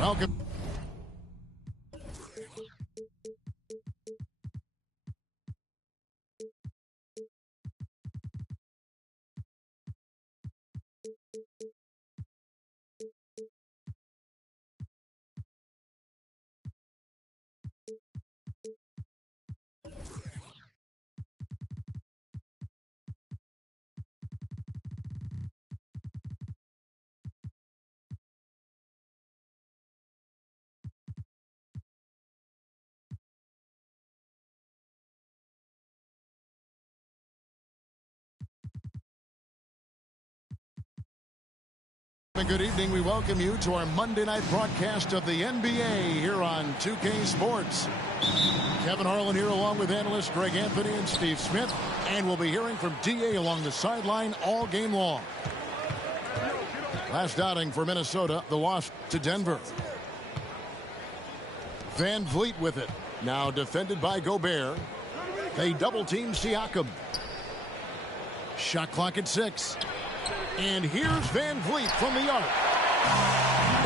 Welcome. Good evening. We welcome you to our Monday night broadcast of the NBA here on 2K Sports. Kevin Harlan here along with analysts Greg Anthony and Steve Smith. And we'll be hearing from DA along the sideline all game long. Last outing for Minnesota, the loss to Denver. Van Vliet with it. Now defended by Gobert. They double team Siakam. Shot clock at 6. And here's Van Vliet from the arc.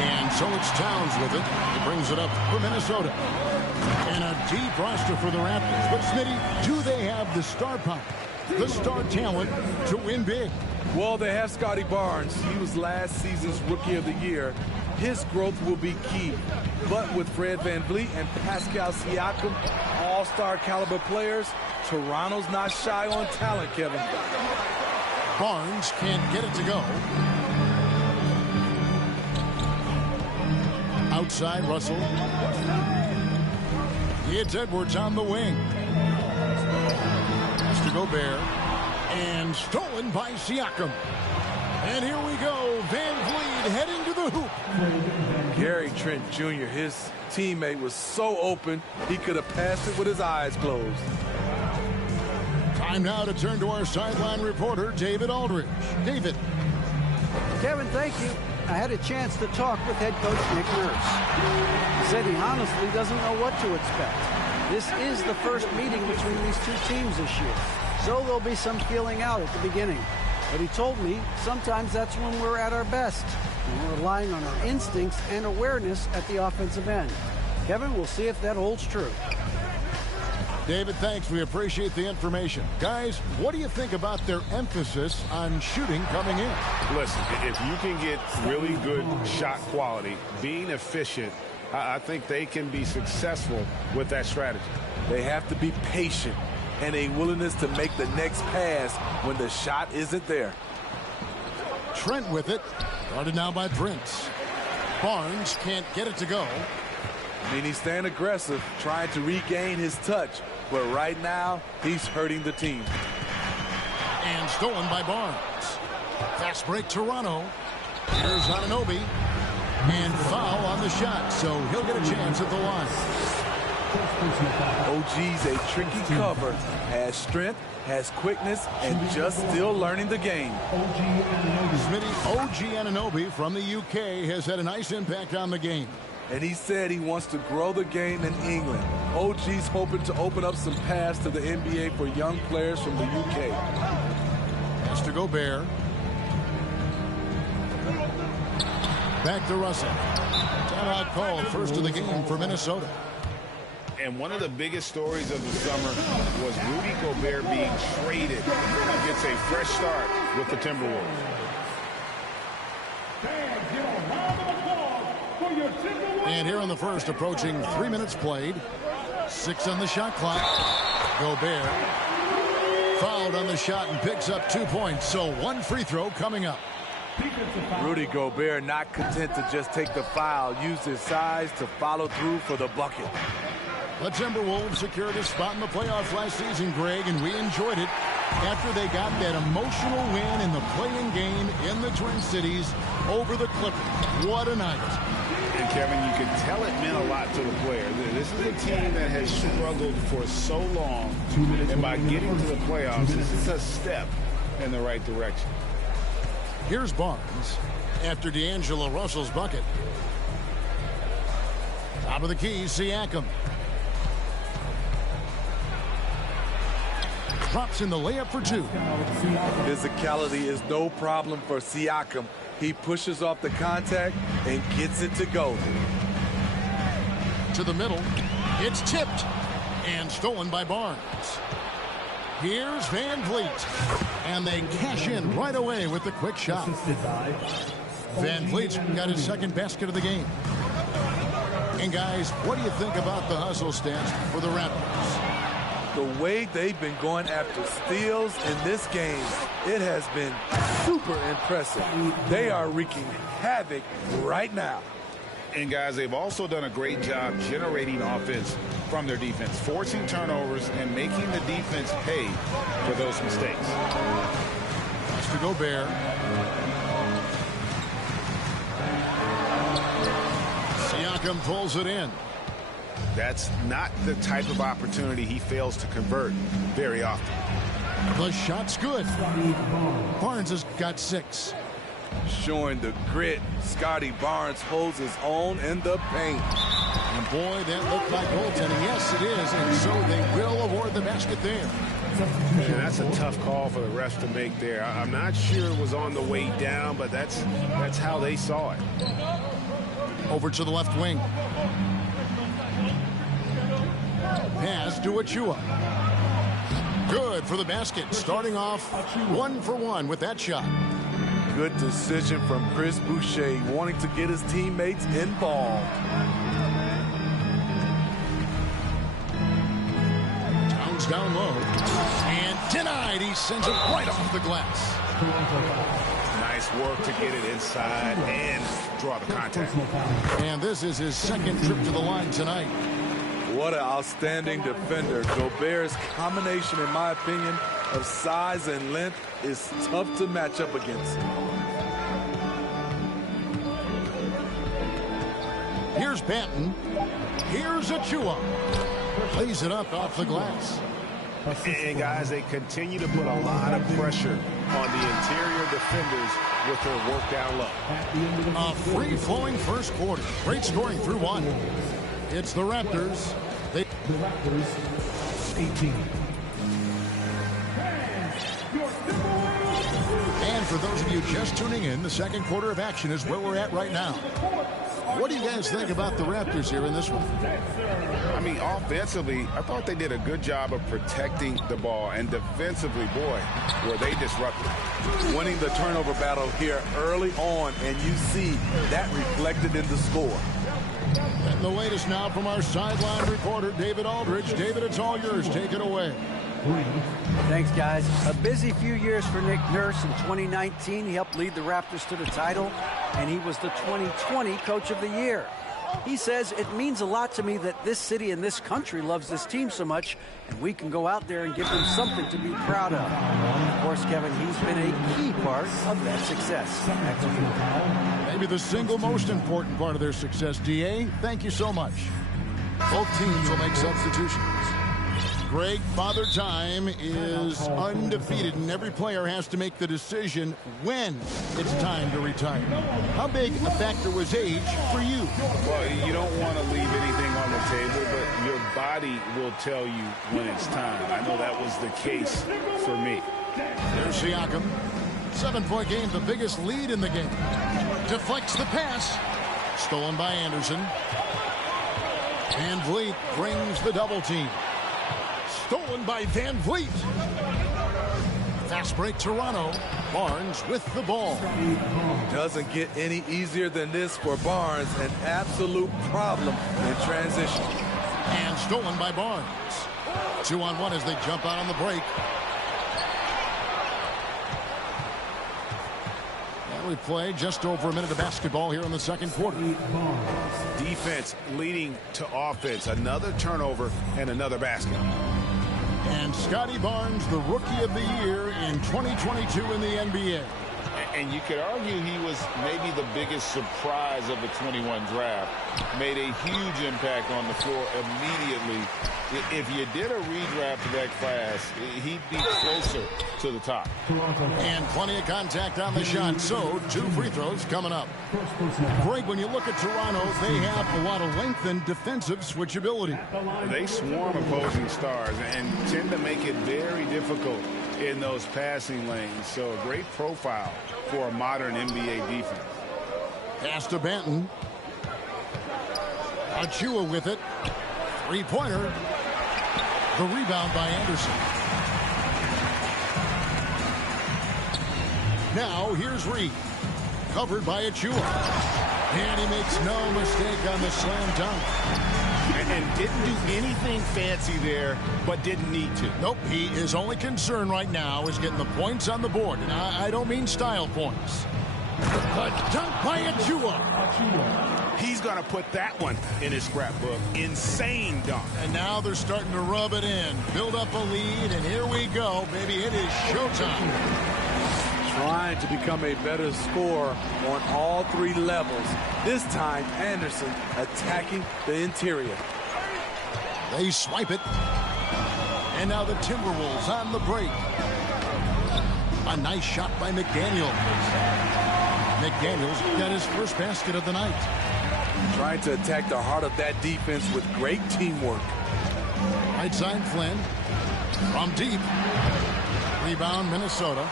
And so it's Towns with it. He brings it up for Minnesota. And a deep roster for the Raptors. But Smitty, do they have the star power, the star talent to win big? Well, they have Scotty Barnes. He was last season's Rookie of the Year. His growth will be key. But with Fred VanVleet and Pascal Siakam, all-star caliber players, Toronto's not shy on talent, Kevin. Barnes can't get it to go. Outside, Russell. It's Edwards on the wing. Mr. Gobert. And stolen by Siakam. And here we go. Van Vliet heading to the hoop. Gary Trent Jr., his teammate, was so open, he could have passed it with his eyes closed. Time now to turn to our sideline reporter, David Aldridge. David. Kevin, thank you. I had a chance to talk with head coach Nick Nurse. He said he honestly doesn't know what to expect. This is the first meeting between these two teams this year, so there'll be some feeling out at the beginning. But he told me sometimes that's when we're at our best, and we're relying on our instincts and awareness at the offensive end. Kevin, we'll see if that holds true. David, thanks. We appreciate the information. Guys, what do you think about their emphasis on shooting coming in? Listen, if you can get really good shot quality, being efficient, I think they can be successful with that strategy. They have to be patient and a willingness to make the next pass when the shot isn't there. Trent with it. Guarded now by Prince. Barnes can't get it to go. I mean, he's staying aggressive, trying to regain his touch. But right now, he's hurting the team. And stolen by Barnes. Fast break, Toronto. Here's Anunoby. And foul on the shot, so he'll get a chance at the line. OG's a tricky cover. Has strength, has quickness, and just still learning the game. Smitty, OG Anunoby from the UK has had a nice impact on the game. And he said he wants to grow the game in England. OG's hoping to open up some paths to the NBA for young players from the UK. Mr. Gobert. Back to Russell. Timeout called, first of the game for Minnesota. And one of the biggest stories of the summer was Rudy Gobert being traded. He gets a fresh start with the Timberwolves. Fans, give a round of applause for your And here in the first, approaching 3 minutes played. 6 on the shot clock. Gobert fouled on the shot and picks up 2 points. So 1 free throw coming up. Rudy Gobert not content to just take the foul, used his size to follow through for the bucket. The Timberwolves secured a spot in the playoffs last season, Greg, and we enjoyed it after they got that emotional win in the play-in game in the Twin Cities over the Clippers. What a night. And Kevin, you can tell it meant a lot to the player. This is a team that has struggled for so long, and by getting to the playoffs, this is a step in the right direction. Here's Barnes after D'Angelo Russell's bucket. Top of the key, Siakam. Drops in the layup for 2. Physicality is no problem for Siakam. He pushes off the contact and gets it to go. To the middle. It's tipped and stolen by Barnes. Here's Van Vliet. And they cash in right away with the quick shot. Van Vliet's got his second basket of the game. And guys, what do you think about the hustle stats for the Raptors? The way they've been going after steals in this game, it has been super impressive. They are wreaking havoc right now. And guys, they've also done a great job generating offense from their defense, forcing turnovers and making the defense pay for those mistakes. That's to Gobert. Siakam pulls it in. That's not the type of opportunity he fails to convert very often. The shot's good. Barnes has got 6. Showing the grit, Scotty Barnes holds his own in the paint. And boy, that looked like goaltending. Yes, it is. And so they will award the basket there. And that's a tough call for the refs to make there. I'm not sure it was on the way down, but that's how they saw it. Over to the left wing. Pass to Achua. Good for the basket. Starting off 1 for 1 with that shot. Good decision from Chris Boucher, wanting to get his teammates involved. Towns down low. And denied. He sends it right off the glass. Nice work to get it inside and draw the contact. And this is his second trip to the line tonight. What an outstanding defender. Gobert's combination, in my opinion, of size and length is tough to match up against. Here's Banton. Here's Achua. Plays it up off the glass. And guys, they continue to put a lot of pressure on the interior defenders with their work down low. A free-flowing first quarter. Great scoring through 1. It's the Raptors. The Raptors 18. And for those of you just tuning in, the second quarter of action is where we're at right now. What do you guys think about the Raptors here in this one? I mean, offensively, I thought they did a good job of protecting the ball. And defensively, boy, were they disruptive. Winning the turnover battle here early on, and you see that reflected in the score. And the latest now from our sideline reporter, David Aldridge. David, it's all yours. Take it away. Thanks, guys. A busy few years for Nick Nurse. In 2019, he helped lead the Raptors to the title, and he was the 2020 Coach of the Year. He says, it means a lot to me that this city and this country loves this team so much, and we can go out there and give them something to be proud of. Of course, Kevin, he's been a key part of that success. Back to you. Maybe the single most important part of their success. D.A., thank you so much. Both teams will make substitutions. Greg, Father Time is undefeated, and every player has to make the decision when it's time to retire. How big a factor was age for you? Well, you don't want to leave anything on the table, but your body will tell you when it's time. I know that was the case for me. There's Siakam. 7-point game, the biggest lead in the game. Deflects the pass. Stolen by Anderson. Van Vliet brings the double team. Stolen by Van Vliet. Fast break Toronto. Barnes with the ball. Doesn't get any easier than this for Barnes. An absolute problem in transition. And stolen by Barnes. 2-on-1 as they jump out on the break. And we play just over a minute of basketball here in the second quarter. Defense leading to offense. Another turnover and another basket. And Scotty Barnes, the Rookie of the Year in 2022 in the NBA. And you could argue he was maybe the biggest surprise of the 21 draft. Made a huge impact on the floor immediately. If you did a redraft of that class, he'd be closer to the top. And plenty of contact on the shot. So 2 free throws coming up. Greg, when you look at Toronto, they have a lot of length and defensive switchability. They swarm opposing stars and tend to make it very difficult in those passing lanes. So a great profile for a modern NBA defense. Pass to Banton. Achua with it. Three-pointer. The rebound by Anderson. Now here's Reed. Covered by Achua. And he makes no mistake on the slam dunk. And didn't do anything fancy there, but didn't need to. Nope, his only concern right now is getting the points on the board. And I don't mean style points. A dunk by Achua. He's going to put that one in his scrapbook. Insane dunk. And now they're starting to rub it in. Build up a lead, and here we go, baby. It is showtime. Trying to become a better scorer on all 3 levels. This time, Anderson attacking the interior. They swipe it. And now the Timberwolves on the break. A nice shot by McDaniels. McDaniels got his first basket of the night. Trying to attack the heart of that defense with great teamwork. Right side Flynn. From deep. Rebound Minnesota.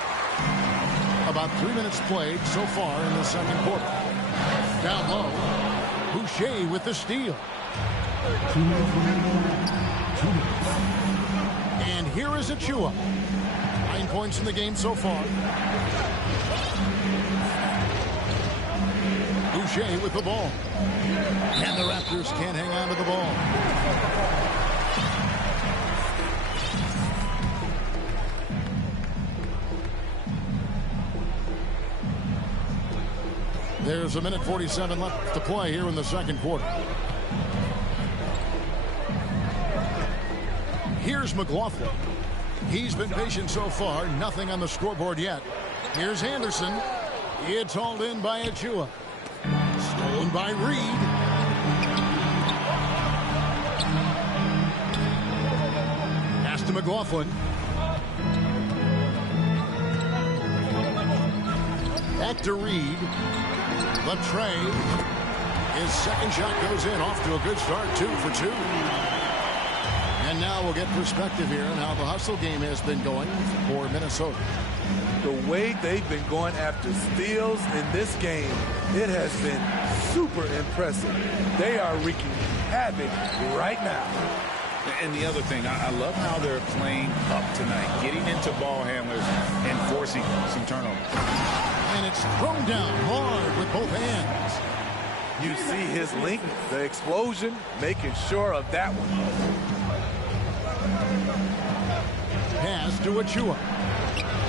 About 3 minutes played so far in the second quarter. Down low. Boucher with the steal. And here is Achua. 9 points in the game so far. Boucher with the ball. And the Raptors can't hang on to the ball. There's 1:47 left to play here in the second quarter. Here's McLaughlin. He's been patient so far. Nothing on the scoreboard yet. Here's Anderson. It's hauled in by Achua. Stolen by Reed. Pass to McLaughlin. Back to Reed. The tray. His second shot goes in. Off to a good start. 2 for 2. And now we'll get perspective here on how the hustle game has been going for Minnesota. The way they've been going after steals in this game, it has been super impressive. They are wreaking havoc right now. And the other thing, I love how they're playing up tonight, getting into ball handlers and forcing some turnovers. And it's thrown down hard with both hands. You see his length, the explosion, making sure of that one. Pass to Achua.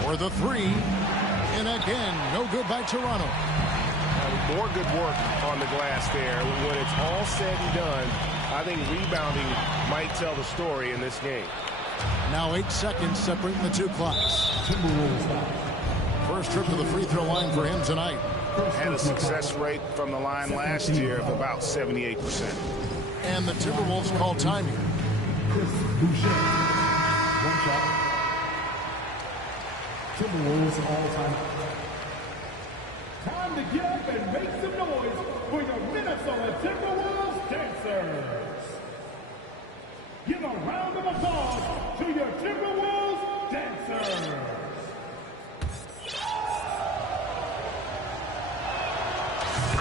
For the 3. And again, no good by Toronto. More good work on the glass there. When it's all said and done, I think rebounding might tell the story in this game. Now 8 seconds separating the 2 clocks. First trip to the free throw line for him tonight. Had a success rate from the line last year of about 78%. And the Timberwolves call time here. Boucher. 1 shot. Timberwolves all-time. Time to get up and make some noise for your Minnesota Timberwolves dancers. Give a round of applause to your Timberwolves dancers.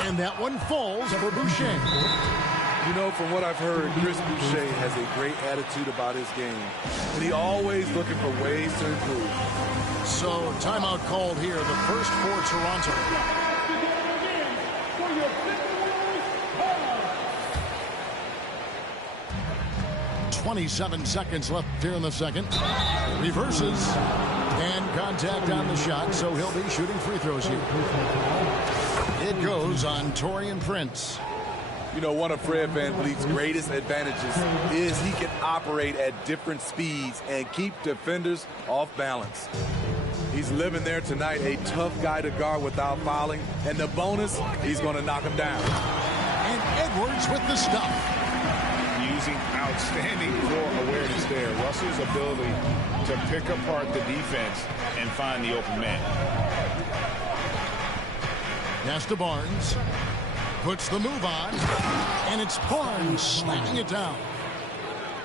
And that one falls for Boucher. You know, from what I've heard, Chris Boucher has a great attitude about his game, and he's always looking for ways to improve. So, timeout called here, the first for Toronto. 27 seconds left here in the second. Reverses. And contact on the shot, so he'll be shooting free throws here. It goes on Taurean Prince. You know, one of Fred VanVleet's greatest advantages is he can operate at different speeds and keep defenders off balance. He's living there tonight, a tough guy to guard without fouling. And the bonus, he's going to knock him down. And Edwards with the stuff. Using outstanding floor awareness there. Russell's ability to pick apart the defense and find the open man. Pass to Barnes. Puts the move on. And it's Barnes slamming it down.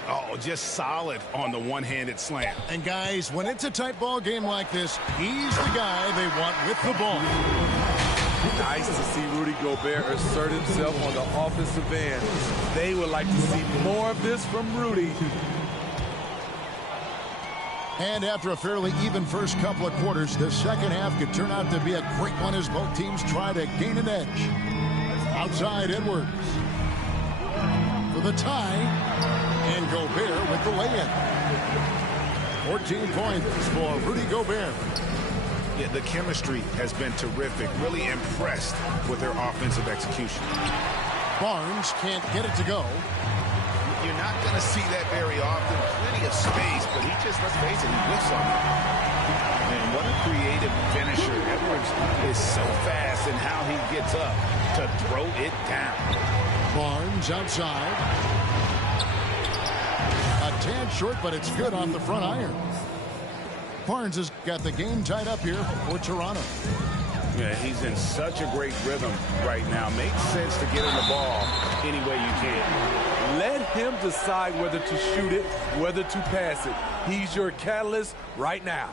Oh, just solid on the one-handed slam. And guys, when it's a tight ball game like this, he's the guy they want with the ball. Nice to see Rudy Gobert assert himself on the offensive end. They would like to see more of this from Rudy. And after a fairly even first couple of quarters, the second half could turn out to be a great one as both teams try to gain an edge. Outside Edwards for the tie. And Gobert with the lay-in. 14 points for Rudy Gobert. Yeah, the chemistry has been terrific. Really impressed with their offensive execution. Barnes can't get it to go. You're not going to see that very often. Plenty of space, but he just, let's face it, he whiffs on it. And what a creative finisher. Edwards is so fast in how he gets up to throw it down. Barnes outside. A tad short, but it's good off the front iron. Barnes has got the game tied up here for Toronto. Yeah, he's in such a great rhythm right now. Makes sense to get him the ball any way you can. Let him decide whether to shoot it, whether to pass it. He's your catalyst right now.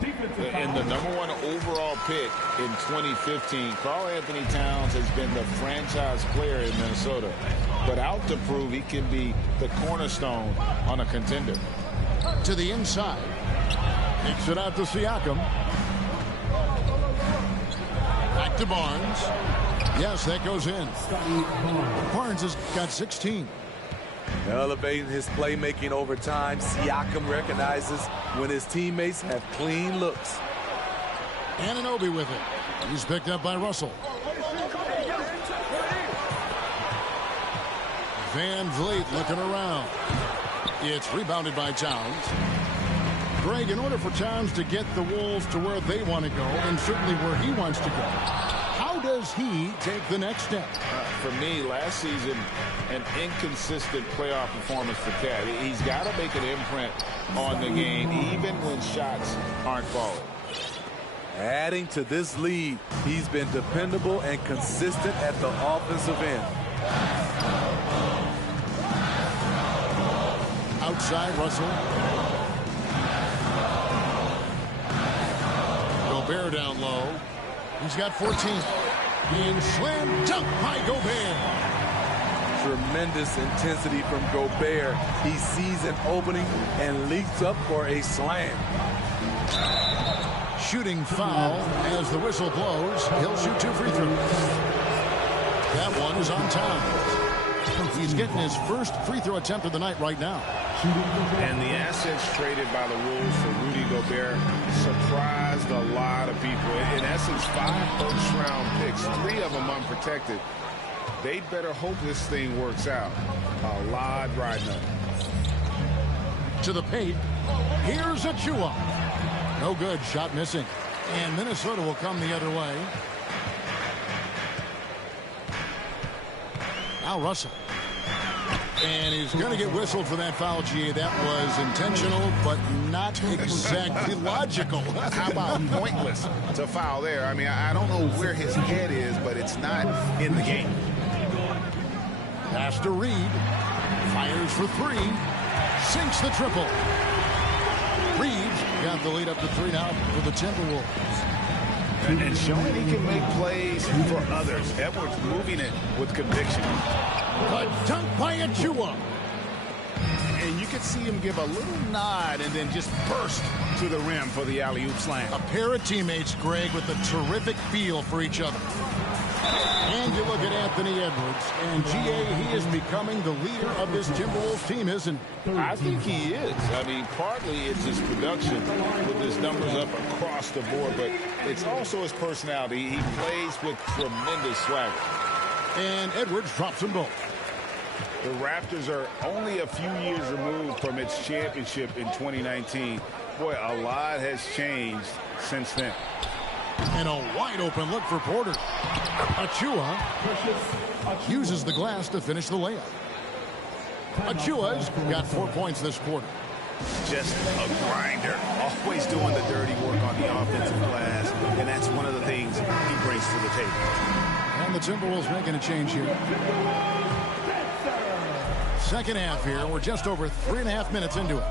And the #1 overall pick in 2015, Karl-Anthony Towns has been the franchise player in Minnesota. But out to prove he can be the cornerstone on a contender. To the inside. Takes it out to Siakam. Back to Barnes. Yes, that goes in. Barnes has got 16. Elevating his playmaking over time, Siakam recognizes when his teammates have clean looks. Anunoby with it. He's picked up by Russell. VanVleet looking around. It's rebounded by Towns. Greg, in order for Towns to get the Wolves to where they want to go, and certainly where he wants to go, how does he take the next step? For me, last season, an inconsistent playoff performance for Cat. He's got to make an imprint on the game, even when shots aren't falling. Adding to this lead, he's been dependable and consistent at the offensive end. Outside, Russell. Gobert down low. He's got 14. And slam dunk by Gobert. Tremendous intensity from Gobert. He sees an opening and leaps up for a slam. Shooting foul as the whistle blows. He'll shoot 2 free throws. That one is on Towns. He's getting his first free throw attempt of the night right now. And the assets traded by the Wolves for Rudy Gobert surprised a lot of people. In essence, 5 first-round picks, 3 of them unprotected. They'd better hope this thing works out. A lot riding on it. To the paint. Here's Achua. No good. Shot missing. And Minnesota will come the other way. Now Russell. And he's going to get whistled for that foul, GA. That was intentional, but not exactly logical. How about pointless to foul there? I mean, I don't know where his head is, but it's not in the game. Pass to Reed. Fires for 3. Sinks the triple. Reed got the lead up to 3 now for the Timberwolves. And showing he can make plays for others. Edwards moving it with conviction. A dunk by Achua. And you could see him give a little nod and then just burst to the rim for the alley-oop slam. A pair of teammates, Greg, with a terrific feel for each other. And you look at Anthony Edwards, and G.A., he is becoming the leader of this Timberwolves team, isn't he? I think he is. I mean, partly it's his production with his numbers up across the board, but it's also his personality. He plays with tremendous swagger. And Edwards drops them both. The Raptors are only a few years removed from its championship in 2019. Boy, a lot has changed since then. And a wide open look for Porter. Achua uses the glass to finish the layup. Achua's got 4 points this quarter. Just a grinder, always doing the dirty work on the offensive glass, and that's one of the things he brings to the table. And the Timberwolves making a change here. Second half here. We're just over 3.5 minutes into it.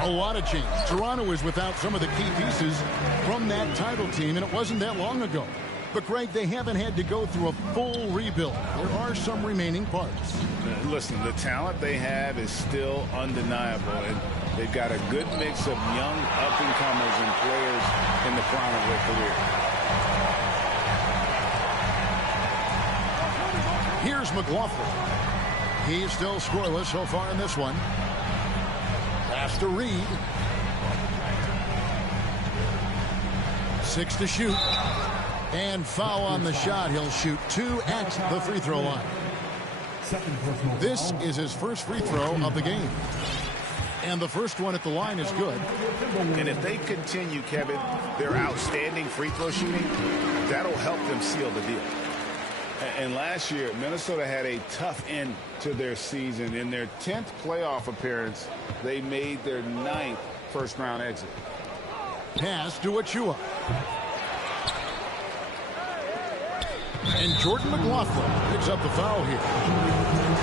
A lot of change. Toronto is without some of the key pieces from that title team, and it wasn't that long ago. But, Greg, they haven't had to go through a full rebuild. There are some remaining parts. Listen, the talent they have is still undeniable, and they've got a good mix of young up-and-comers and players in the prime of their career. Here's McLaughlin. He's still scoreless so far in this one. Pass to Reed. 6 to shoot. And foul on the shot. He'll shoot 2 at the free throw line. This is his first free throw of the game. And the first one at the line is good. And if they continue, Kevin, their outstanding free throw shooting, that'll help them seal the deal. And last year, Minnesota had a tough end to their season. In their 10th playoff appearance, they made their 9th first-round exit. Pass to Achua. And Jordan McLaughlin picks up the foul here.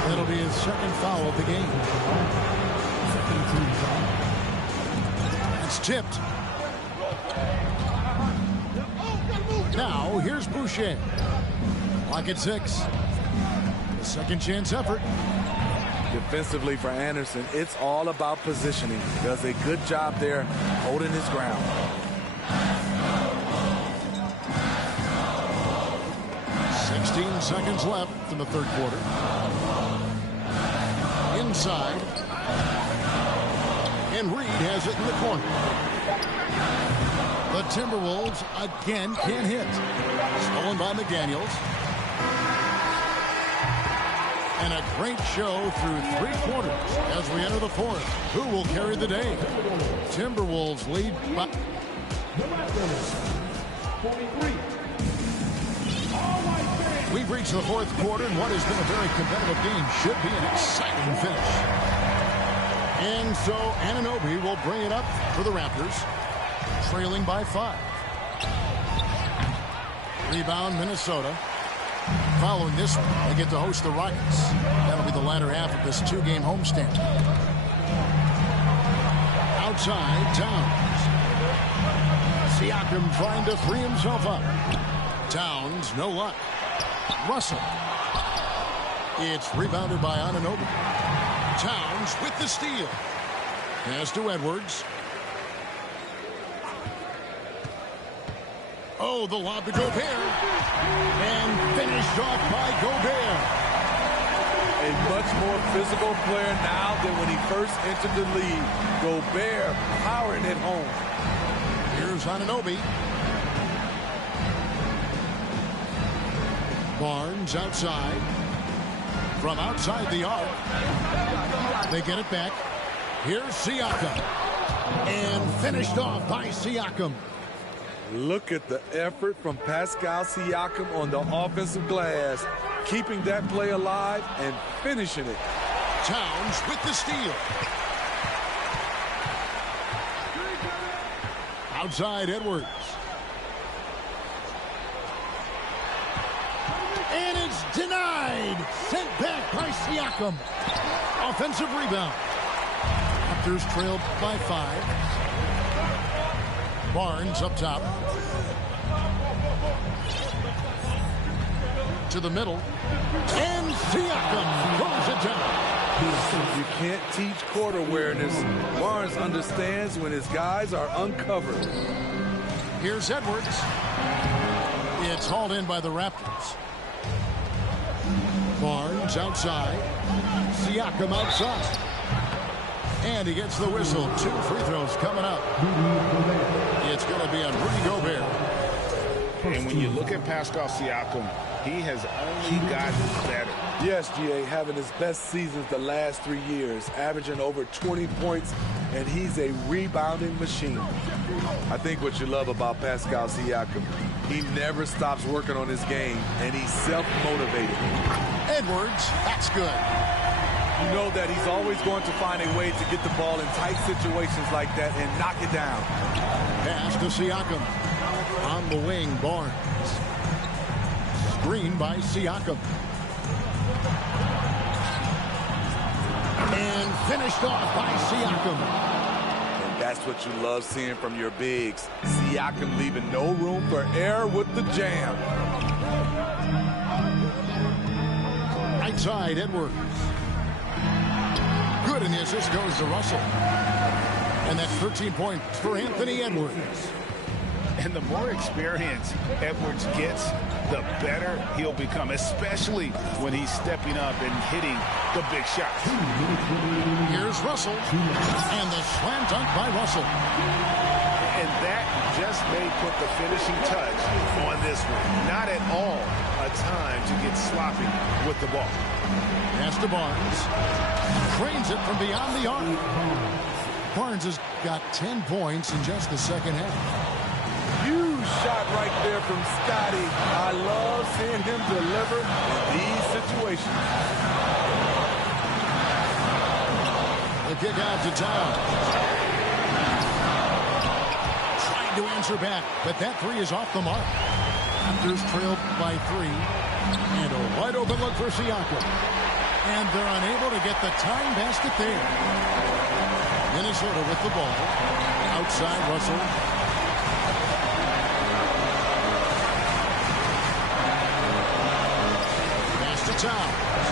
That'll be his second foul of the game. It's tipped. Now, here's Boucher. Lock at 6. The second chance effort. Defensively for Anderson, it's all about positioning. Does a good job there holding his ground. Seconds left in the third quarter. Inside. And Reed has it in the corner. The Timberwolves again can't hit. Stolen by McDaniels. And a great show through 3 quarters as we enter the fourth. Who will carry the day? Timberwolves lead by... We've reached the fourth quarter, and what has been a very competitive game should be an exciting finish. And so Anunoby will bring it up for the Raptors, trailing by 5. Rebound, Minnesota. Following this one, they get to host the Rockets. That'll be the latter half of this 2-game homestand. Outside, Towns. Siakam trying to free himself up. Towns, no luck. Russell. It's rebounded by Anunoby. Towns with the steal. Pass to Edwards. Oh, the lob to Gobert. And finished off by Gobert. A much more physical player now than when he first entered the league. Gobert powering it home. Here's Anunoby. Barnes outside. From outside the arc. They get it back. Here's Siakam. And finished off by Siakam. Look at the effort from Pascal Siakam on the offensive glass. Keeping that play alive and finishing it. Towns with the steal. Outside Edwards. And it's denied. Sent back by Siakam. Offensive rebound. Raptors trailed by 5. Barnes up top. to the middle. And Siakam throws it down. You can't teach court awareness. Barnes understands when his guys are uncovered. Here's Edwards. It's hauled in by the Raptors. Barnes outside. Siakam outside. And he gets the whistle. 2 free throws coming up. It's going to be on Rudy Gobert. And when you look at Pascal Siakam, he has only gotten better. Yes, GA, having his best seasons the last 3 years, averaging over 20 points, and he's a rebounding machine. I think what you love about Pascal Siakam, he never stops working on his game, and he's self-motivated. Edwards, that's good. You know that he's always going to find a way to get the ball in tight situations like that and knock it down. Pass to Siakam. On the wing, Barnes. Screen by Siakam. And finished off by Siakam. And that's what you love seeing from your bigs. Siakam leaving no room for error with the jam. Right side, Edwards. Good, and the assist goes to Russell. And that's 13 points for Anthony Edwards. And the more experience Edwards gets, the better he'll become, especially when he's stepping up and hitting the big shots. Here's Russell. And the slam dunk by Russell. And that just may put the finishing touch on this one. Not at all a time to get sloppy with the ball. Pass to Barnes. Cranes it from beyond the arc. Barnes has got 10 points in just the second half. Huge shot right there from Scotty. I love seeing him deliver in these situations. The kick out to Towns. Trying to answer back, but that three is off the mark. Raptors trailed by 3. And a wide open look for Siakam. And they're unable to get the tying basket there. Minnesota with the ball. Outside Russell. Pass to Towns.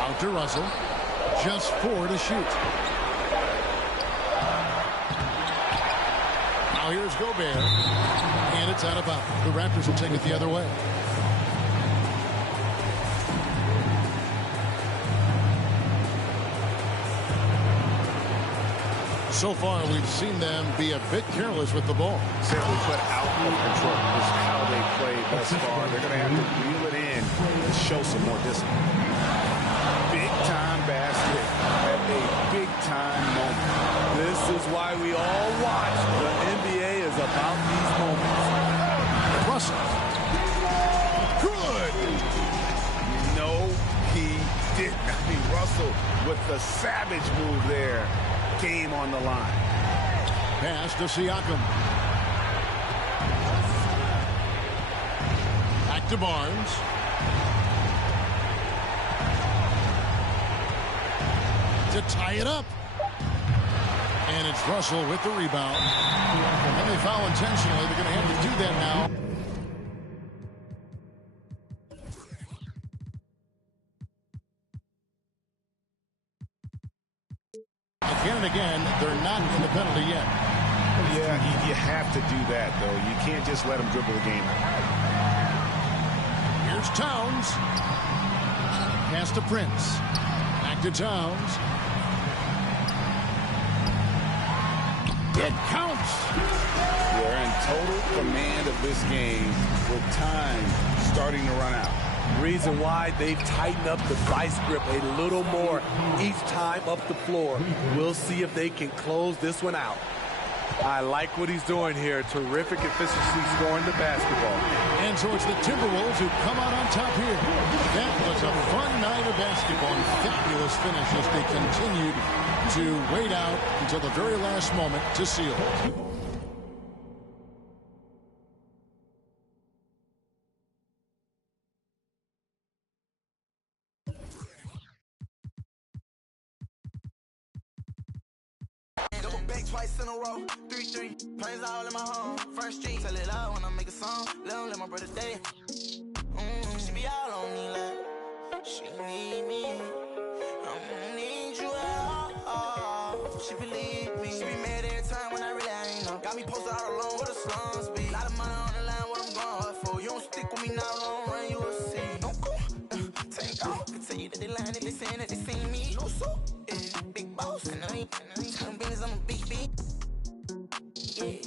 Out to Russell. Just 4 to shoot. Now here's Gobert. And it's out of bounds. The Raptors will take it the other way. So far, we've seen them be a bit careless with the ball. Simply put, out of control is how they played thus far. They're going to have to reel it in and show some more discipline. Big-time basket at a big-time moment. This is why we all watch. The NBA is about these moments. Russell. Good. No, he didn't. I mean, Russell with the savage move there. Game on the line. Pass to Siakam. Back to Barnes. To tie it up. And it's Russell with the rebound. And they foul intentionally. They're going to have to do that now. Again and again, they're not in the penalty yet. Yeah, you have to do that, though. You can't just let them dribble the game out. Here's Towns. Pass to Prince. Back to Towns. It counts. We're in total command of this game with time starting to run out. Reason why they've tightened up the vice grip a little more each time up the floor. We'll see if they can close this one out. I like what he's doing here. Terrific efficiency scoring the basketball. And so it's the Timberwolves who come out on top here. That was a fun night of basketball and fabulous finish as they continued to wait out until the very last moment to seal it. back twice in a row. 3-3, planes all in my home. First street, tell it out when I make a song. Let my brother stay. She be all on me like she need me. I don't need you at all. She believe me. She be mad every time when I really ain't know. Got me posted all alone where the slums be. Lot of money on the line, what I'm going hard for. You don't stick with me now, don't run, you will see. Don't go, take off. Can tell you that they lying, that they saying that they seen me. No so, yeah, big boss. And I ain't telling business, I'm a big beat. Yeah,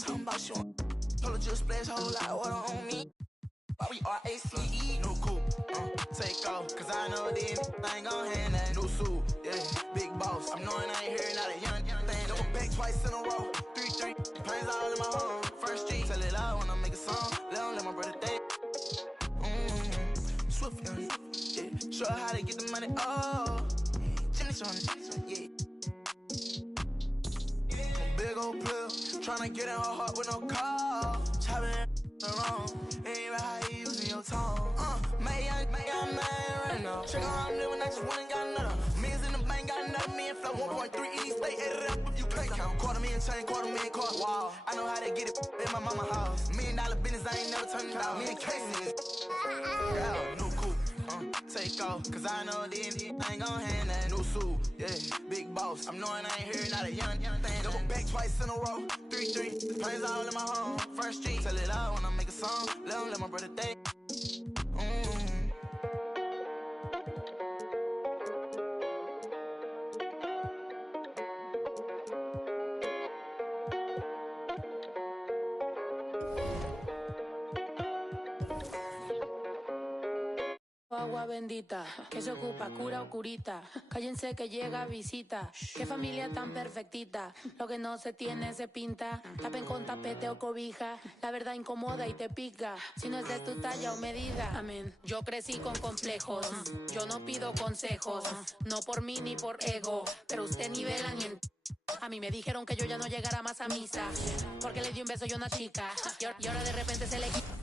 talking about you. Told her just splash whole lot of water on me. Why we R-A-C-E, no coupe, take off, cause I know they ain't gon' hand that new suit, yeah, big boss, I'm knowing I ain't hearing out a young thing, double back twice in a row, 3-3, planes all in my home, first street, tell it out when I make a song, let my brother stay, swift, yeah, show her how to get the money, oh, Jimmy showing, yeah, big old player, tryna get in her heart with no call, chopping wrong. Ain't right how you using your tone. May I man right now. Check out how I'm living, I just went and got another. Millions in the bank, got another million flow. 1.3 in each state, add it up if you can't count. $250,000 chain, $250,000 wow. I know how to get it in my mama house. $1 million business, I ain't never turning down. Me and Casey, yeah, new coupe. Take off, cause I know the I ain't gon' hand that new suit, yeah, big boss. I'm knowing I ain't hearing out a young thing. Double back twice in a row, 3-3, planes all in my home. First street, tell it out when I make a song. Let my brother stay. Agua bendita, que se ocupa, cura o curita. Cállense que llega visita. Qué familia tan perfectita. Lo que no se tiene se pinta. Tapen con tapete o cobija. La verdad incomoda y te pica. Si no es de tu talla o medida. Amén. Yo crecí con complejos. Yo no pido consejos. No por mí ni por ego. Pero usted nivela ni en... A mí me dijeron que yo ya no llegara más a misa. Porque le di un beso yo a una chica. Y ahora de repente se le quita.